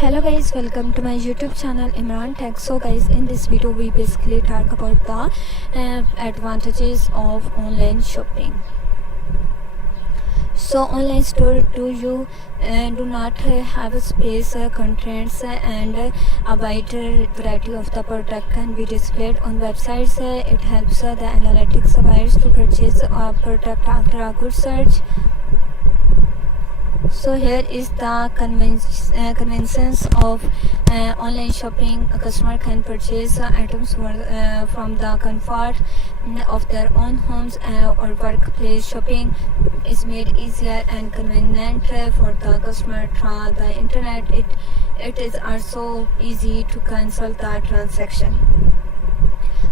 Hello guys, welcome to my YouTube channel Imran Tech. So guys, in this video we basically talk about the advantages of online shopping. So online store, do not have a space, contents, and a wider variety of the product can be displayed on websites. It helps the analytics buyers to purchase a product after a good search. So here is the convenience of online shopping. A customer can purchase items from the comfort of their own homes or workplace. Shopping is made easier and convenient for the customer through the internet. It is also easy to cancel the transaction.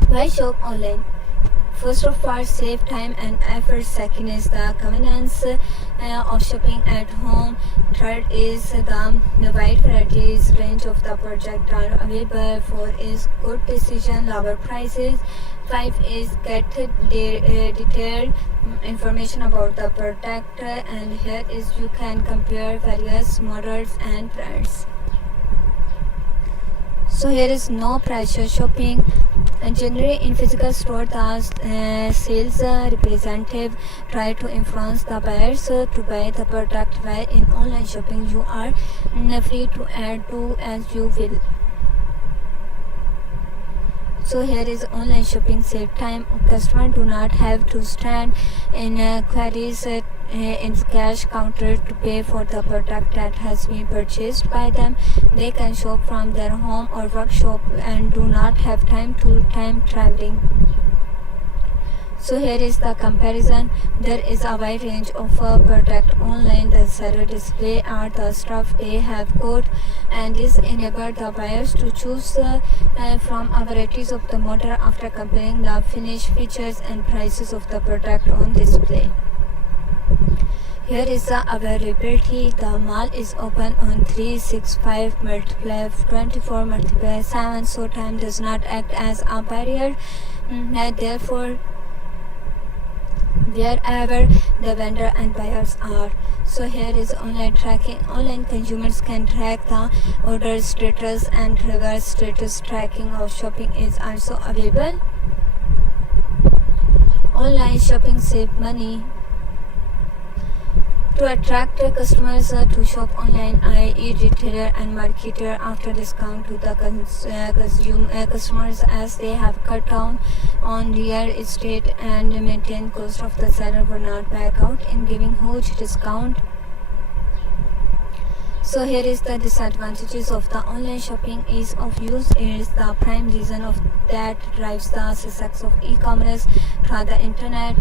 Why shop online? First of all, save time and effort. Second is the convenience of shopping at home. Third is the wide varieties range of the product are available. Four is good decision, lower prices. Five is get detailed information about the product, and here is you can compare various models and brands. So here is no pressure shopping. And generally in physical store, the sales representative try to influence the buyers to buy the product, while in online shopping you are free to add to as you will. So here is online shopping save time. Customers do not have to stand in queries in cash counter to pay for the product that has been purchased by them. They can shop from their home or workshop and do not have time traveling. So here is the comparison. There is a wide range of product online. The seller display are the stuff they have got, and this enables the buyers to choose from a varieties of the model after comparing the finished features and prices of the product on display. Here is the availability. The mall is open on 365 multiple 24 multiple 7, so time does not act as a barrier. Therefore, wherever the vendor and buyers are. So here is online tracking. Online consumers can track the order status, and reverse status tracking of shopping is also available. Online shopping save money. To attract customers to shop online, i.e. retailer and marketer after discount to the customers, as they have cut down on real estate and maintain cost of the seller will not back out in giving huge discount. So here is the disadvantages of the online shopping. Ease of use is the prime reason of that drives the success of e-commerce through the internet.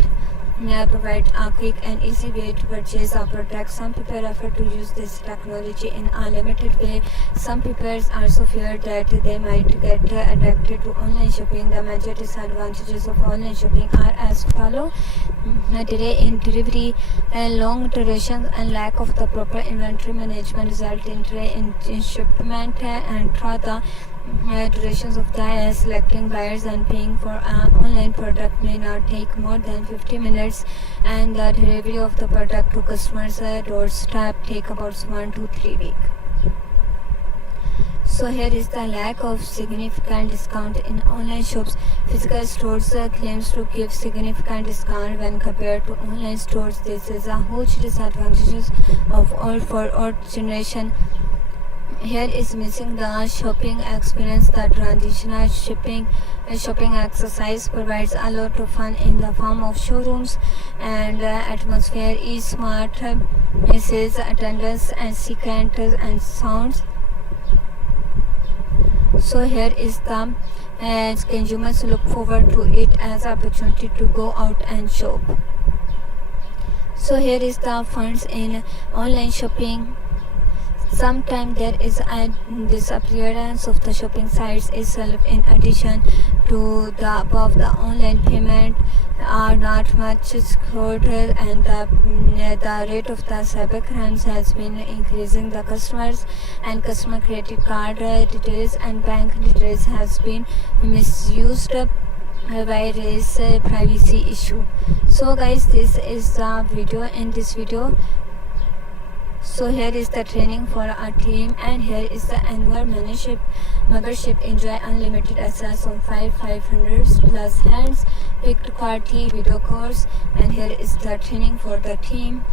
Provide a quick and easy way to purchase a product. Some people prefer to use this technology in a limited way. Some people also fear that they might get addicted to online shopping. The major disadvantages of online shopping are as follow: delay in delivery, long durations, and lack of the proper inventory management result in delay in shipment, and through the durations of the selecting buyers and paying for an online product may not take more than 50 minutes, and the delivery of the product to customers' doorstep take about 1 to 3 weeks. So here is the lack of significant discount in online shops. Physical stores claims to give significant discount when compared to online stores. This is a huge disadvantage of all for our generation. Here is missing the shopping experience. The traditional shopping exercise provides a lot of fun in the form of showrooms and atmosphere is smart sales attendance and secret and sounds. So here is the consumers look forward to it as an opportunity to go out and shop. So here is the funds in online shopping. Sometimes there is a disappearance of the shopping sites itself. In addition to the above, the online payment are not much secured, and the rate of the cybercrimes has been increasing. The customers and customer credit card details and bank details has been misused by raise privacy issue. So guys, this is the video. In this video, So here is the training for our team, and here is the annual membership. Enjoy unlimited access on 500 plus hands picked quality video course, and here is the training for the team.